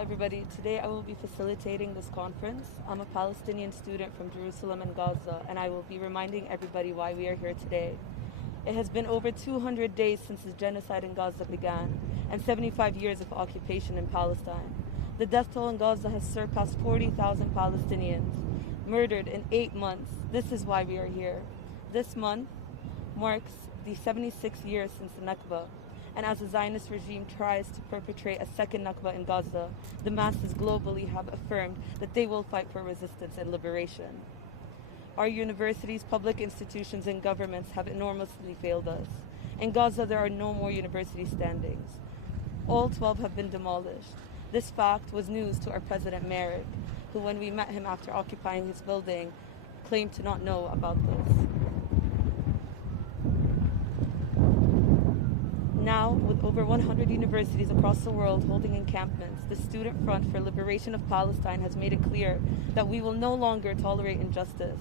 everybody. Today I will be facilitating this conference. I'm a Palestinian student from Jerusalem and Gaza, and I will be reminding everybody why we are here today. It has been over 200 days since the genocide in Gaza began, and 75 years of occupation in Palestine. The death toll in Gaza has surpassed 40,000 Palestinians, murdered in 8 months. This is why we are here. This month marks the 76th year since the Nakba, and as the Zionist regime tries to perpetrate a second Nakba in Gaza, the masses globally have affirmed that they will fight for resistance and liberation. Our universities, public institutions, and governments have enormously failed us. In Gaza, there are no more university standings. All 12 have been demolished. This fact was news to our president, Mayard, who, when we met him after occupying his building, claimed to not know about this. Now, with over 100 universities across the world holding encampments, the Student Front for Liberation of Palestine has made it clear that we will no longer tolerate injustice.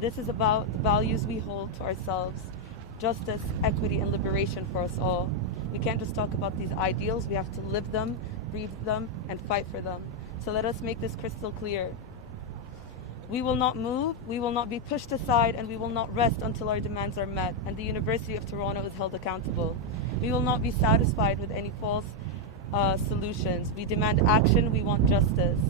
This is about the values we hold to ourselves: justice, equity, and liberation for us all. We can't just talk about these ideals, we have to live them, breathe them, and fight for them. So let us make this crystal clear. We will not move, we will not be pushed aside, and we will not rest until our demands are met and the University of Toronto is held accountable. We will not be satisfied with any false solutions. We demand action, we want justice.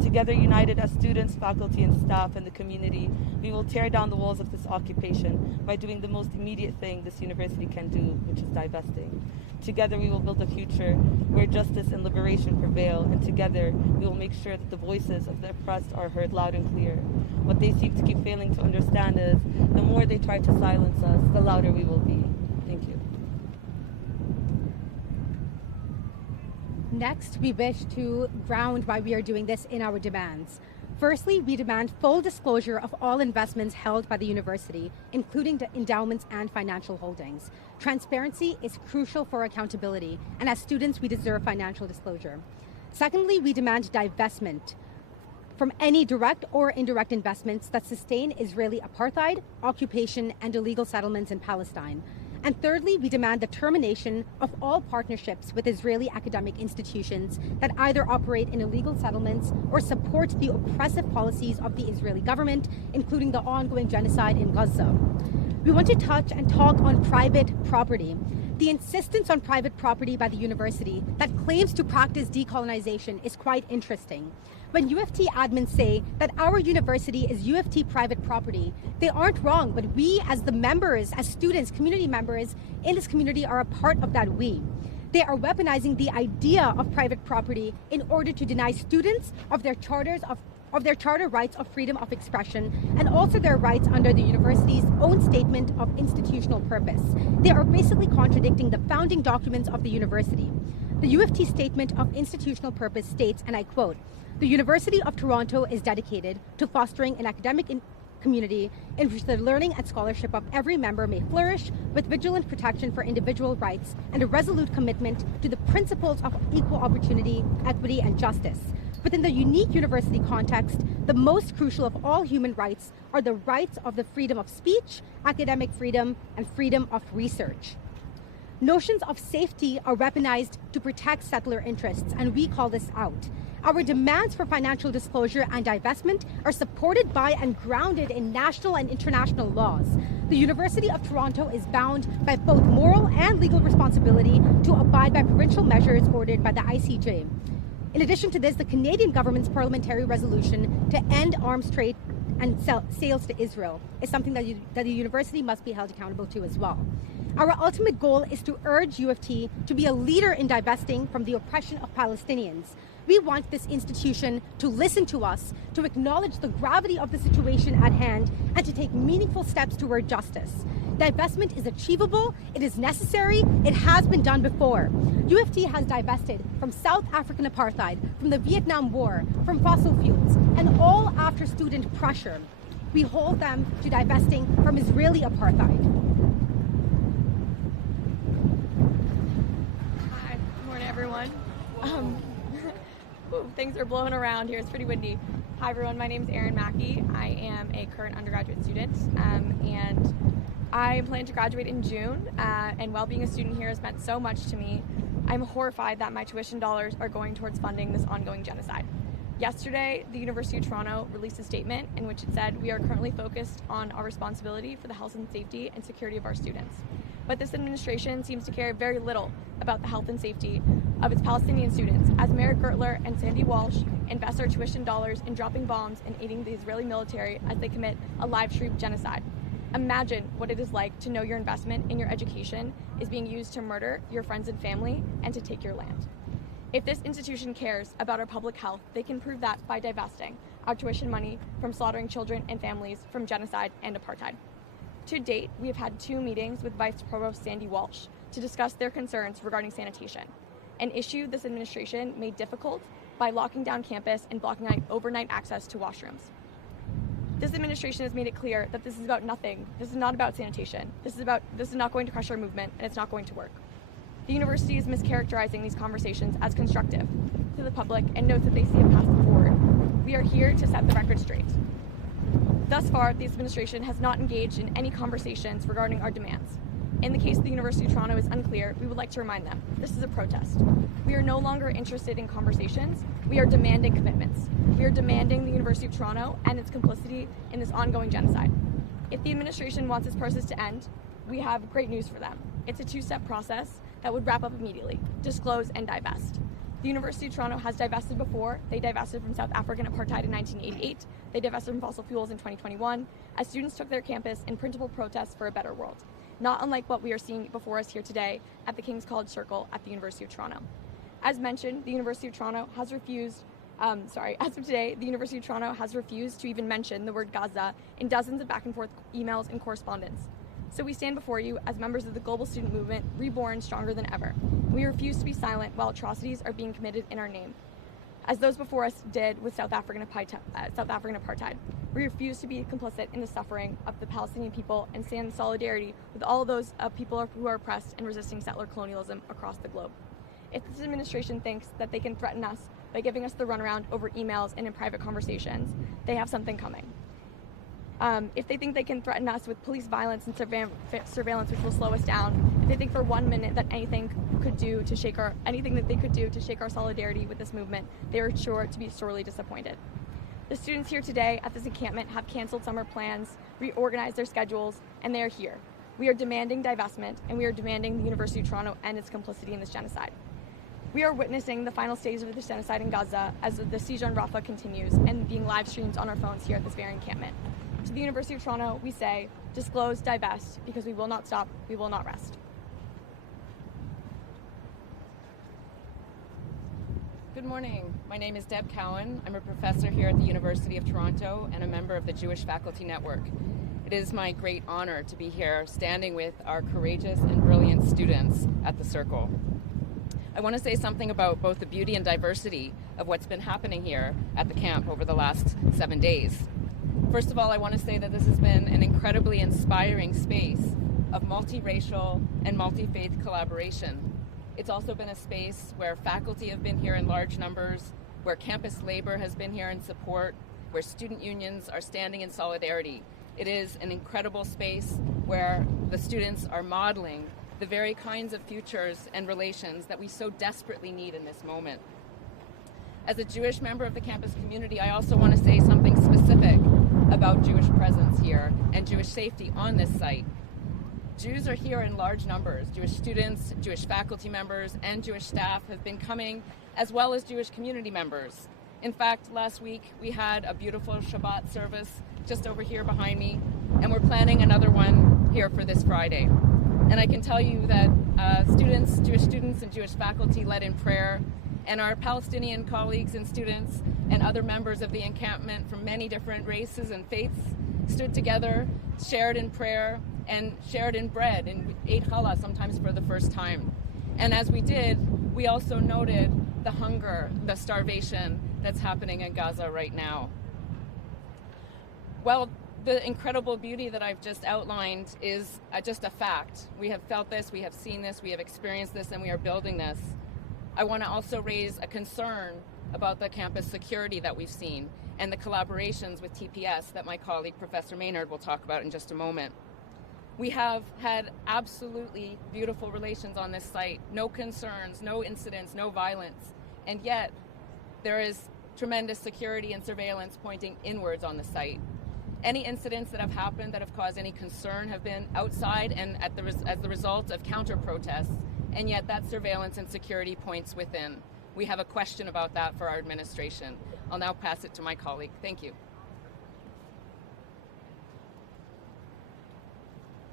Together, united as students, faculty, and staff, and the community, we will tear down the walls of this occupation by doing the most immediate thing this university can do, which is divesting. Together, we will build a future where justice and liberation prevail, and together, we will make sure that the voices of the oppressed are heard loud and clear. What they seem to keep failing to understand is, the more they try to silence us, the louder we will be. Thank you. Next, we wish to ground why we are doing this in our demands. Firstly, we demand full disclosure of all investments held by the university, including the endowments and financial holdings. Transparency is crucial for accountability, and as students, we deserve financial disclosure. Secondly, we demand divestment from any direct or indirect investments that sustain Israeli apartheid, occupation, and illegal settlements in Palestine. And thirdly, we demand the termination of all partnerships with Israeli academic institutions that either operate in illegal settlements or support the oppressive policies of the Israeli government, including the ongoing genocide in Gaza. We want to touch and talk on private property. The insistence on private property by the university that claims to practice decolonization is quite interesting. When UFT admins say that our university is UFT private property, they aren't wrong, but we as the members, as students, community members in this community are a part of that we. They are weaponizing the idea of private property in order to deny students of their charter rights of freedom of expression and also their rights under the university's own statement of institutional purpose. They are basically contradicting the founding documents of the university. The UFT statement of institutional purpose states, and I quote, "The University of Toronto is dedicated to fostering an academic community in which the learning and scholarship of every member may flourish with vigilant protection for individual rights and a resolute commitment to the principles of equal opportunity, equity, and justice. Within the unique university context, the most crucial of all human rights are the rights of the freedom of speech, academic freedom, and freedom of research." Notions of safety are weaponized to protect settler interests, and we call this out. Our demands for financial disclosure and divestment are supported by and grounded in national and international laws. The University of Toronto is bound by both moral and legal responsibility to abide by provincial measures ordered by the ICJ. In addition to this, the Canadian government's parliamentary resolution to end arms trade and sales to Israel is something that the university must be held accountable to as well. Our ultimate goal is to urge UFT to be a leader in divesting from the oppression of Palestinians. We want this institution to listen to us, to acknowledge the gravity of the situation at hand, and to take meaningful steps toward justice. Divestment is achievable, it is necessary, it has been done before. UFT has divested from South African apartheid, from the Vietnam War, from fossil fuels, and all after student pressure. We hold them to divesting from Israeli apartheid. Hi, good morning everyone. Things are blowing around here, it's pretty windy. Hi everyone, my name is Erin Mackey. I am a current undergraduate student and I plan to graduate in June, and while being a student here has meant so much to me. I'm horrified that my tuition dollars are going towards funding this ongoing genocide. Yesterday, the University of Toronto released a statement in which it said, "We are currently focused on our responsibility for the health and safety and security of our students." But this administration seems to care very little about the health and safety of its Palestinian students, as Mayard Gertler and Sandy Walsh invest our tuition dollars in dropping bombs and aiding the Israeli military as they commit a live-streamed genocide. Imagine what it is like to know your investment in your education is being used to murder your friends and family and to take your land. If this institution cares about our public health, they can prove that by divesting our tuition money from slaughtering children and families from genocide and apartheid. To date, we have had 2 meetings with Vice Provost Sandy Walsh to discuss their concerns regarding sanitation, an issue this administration made difficult by locking down campus and blocking overnight access to washrooms. This administration has made it clear that this is about nothing. This is not about sanitation. This is not going to crush our movement, and it's not going to work. The university is mischaracterizing these conversations as constructive to the public and notes that they see a path forward. We are here to set the record straight. Thus far, the administration has not engaged in any conversations regarding our demands. In the case the University of Toronto is unclear, we would like to remind them, this is a protest. We are no longer interested in conversations, we are demanding commitments. We are demanding the University of Toronto and its complicity in this ongoing genocide. If the administration wants this process to end, we have great news for them. It's a 2-step process that would wrap up immediately: disclose and divest. The University of Toronto has divested before. They divested from South African apartheid in 1988. They divested from fossil fuels in 2021, as students took their campus in printable protests for a better world, not unlike what we are seeing before us here today at the King's College Circle at the University of Toronto. As mentioned, the University of Toronto has refused as of today, the University of Toronto has refused to even mention the word Gaza in dozens of back and forth emails and correspondence. So we stand before you as members of the global student movement, reborn stronger than ever. We refuse to be silent while atrocities are being committed in our name, as those before us did with South African apartheid. We refuse to be complicit in the suffering of the Palestinian people and stand in solidarity with all of those people who are oppressed and resisting settler colonialism across the globe. If this administration thinks that they can threaten us by giving us the runaround over emails and in private conversations, they have something coming. If they think they can threaten us with police violence and surveillance, which will slow us down, if they think for 1 minute that anything that they could do to shake our solidarity with this movement, they are sure to be sorely disappointed. The students here today at this encampment have canceled summer plans, reorganized their schedules, and they are here. We are demanding divestment, and we are demanding the University of Toronto end its complicity in this genocide. We are witnessing the final stage of this genocide in Gaza as the siege on Rafah continues and being live streamed on our phones here at this very encampment. To the University of Toronto, we say, disclose, divest, because we will not stop, we will not rest. Good morning. My name is Deb Cowan. I'm a professor here at the University of Toronto and a member of the Jewish Faculty Network. It is my great honor to be here standing with our courageous and brilliant students at the Circle. I want to say something about both the beauty and diversity of what's been happening here at the camp over the last 7 days. First of all, I want to say that this has been an incredibly inspiring space of multiracial and multi-faith collaboration. It's also been a space where faculty have been here in large numbers, where campus labor has been here in support, where student unions are standing in solidarity. It is an incredible space where the students are modeling the very kinds of futures and relations that we so desperately need in this moment. As a Jewish member of the campus community, I also want to say something specific about Jewish presence here and Jewish safety on this site. Jews are here in large numbers. Jewish students, Jewish faculty members, and Jewish staff have been coming, as well as Jewish community members. In fact, last week we had a beautiful Shabbat service just over here behind me, and we're planning another one here for this Friday. And I can tell you that Jewish students and Jewish faculty led in prayer, and our Palestinian colleagues and students and other members of the encampment from many different races and faiths stood together, shared in prayer, and shared in bread and ate challah, sometimes for the first time. And as we did, we also noted the hunger, the starvation that's happening in Gaza right now. Well, the incredible beauty that I've just outlined is just a fact. We have felt this, we have seen this, we have experienced this, and we are building this. I want to also raise a concern about the campus security that we've seen and the collaborations with TPS that my colleague, Professor Mayard, will talk about in just a moment. We have had absolutely beautiful relations on this site, no concerns, no incidents, no violence, and yet there is tremendous security and surveillance pointing inwards on the site. Any incidents that have happened that have caused any concern have been outside and as the result of counter-protests, and yet that surveillance and security points within. We have a question about that for our administration. I'll now pass it to my colleague. Thank you.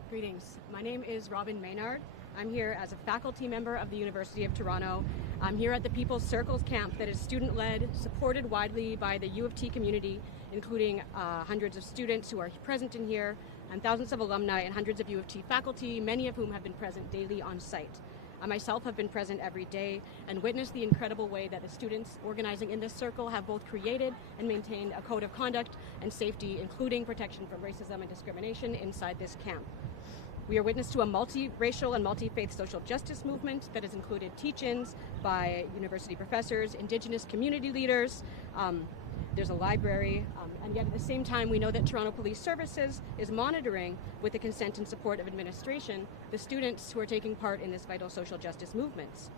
Greetings. My name is Robin Mayard. I'm here as a faculty member of the University of Toronto. I'm here at the People's Circles camp that is student-led, supported widely by the U of T community, including hundreds of students who are present in here, and thousands of alumni and hundreds of U of T faculty, many of whom have been present daily on site. I myself have been present every day and witnessed the incredible way that the students organizing in this circle have both created and maintained a code of conduct and safety, including protection from racism and discrimination inside this camp. We are witness to a multi-racial and multi-faith social justice movement that has included teach-ins by university professors, Indigenous community leaders. There's a library, and yet at the same time we know that Toronto Police Services is monitoring, with the consent and support of administration, the students who are taking part in this vital social justice movement.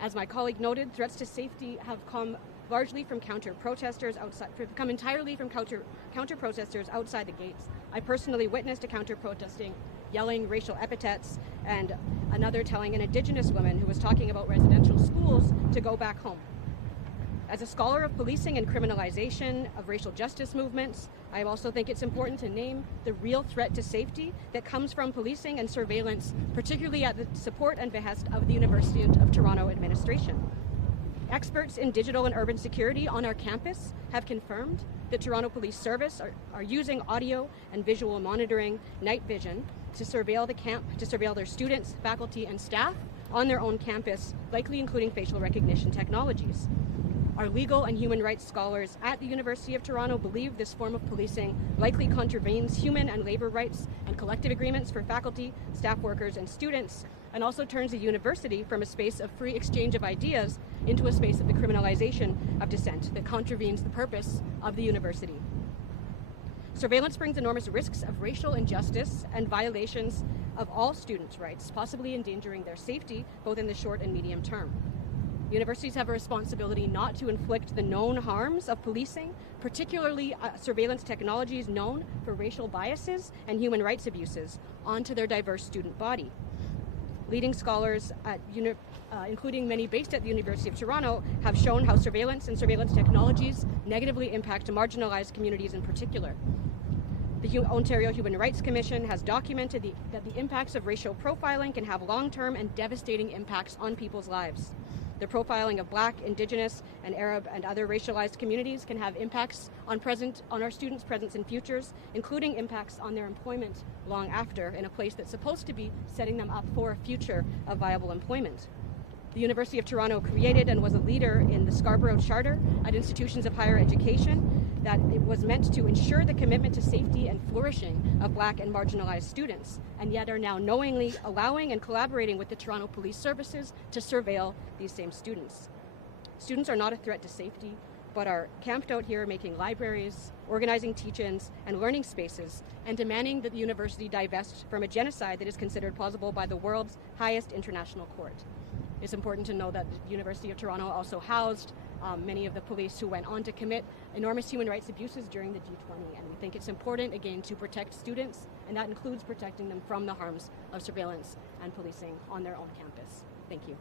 As my colleague noted, threats to safety have come largely from counter-protesters outside, come entirely from counter-protesters outside the gates. I personally witnessed a counter-protesting yelling racial epithets, and another telling an Indigenous woman who was talking about residential schools to go back home. As a scholar of policing and criminalization of racial justice movements, I also think it's important to name the real threat to safety that comes from policing and surveillance, particularly at the support and behest of the University of Toronto administration. Experts in digital and urban security on our campus have confirmed that Toronto Police Service are using audio and visual monitoring, night vision, to surveil the camp, to surveil their students, faculty, and staff on their own campus, likely including facial recognition technologies. Our legal and human rights scholars at the University of Toronto believe this form of policing likely contravenes human and labor rights and collective agreements for faculty, staff workers, and students, and also turns the university from a space of free exchange of ideas into a space of the criminalization of dissent that contravenes the purpose of the university. Surveillance brings enormous risks of racial injustice and violations of all students' rights, possibly endangering their safety both in the short and medium term. Universities have a responsibility not to inflict the known harms of policing, particularly surveillance technologies known for racial biases and human rights abuses, onto their diverse student body. Leading scholars, including many based at the University of Toronto, have shown how surveillance and surveillance technologies negatively impact marginalized communities in particular. The Ontario Human Rights Commission has documented that the impacts of racial profiling can have long-term and devastating impacts on people's lives. The profiling of Black, Indigenous, and Arab and other racialized communities can have impacts on our students' presents and futures, including impacts on their employment long after, in a place that's supposed to be setting them up for a future of viable employment. The University of Toronto created and was a leader in the Scarborough Charter at institutions of higher education that it was meant to ensure the commitment to safety and flourishing of Black and marginalized students, and yet are now knowingly allowing and collaborating with the Toronto Police Services to surveil these same students. Students are not a threat to safety, but are camped out here making libraries, organizing teach-ins and learning spaces, and demanding that the university divest from a genocide that is considered plausible by the world's highest international court. It's important to know that the University of Toronto also housed many of the police who went on to commit enormous human rights abuses during the G20, and we think it's important, again, to protect students, and that includes protecting them from the harms of surveillance and policing on their own campus. Thank you.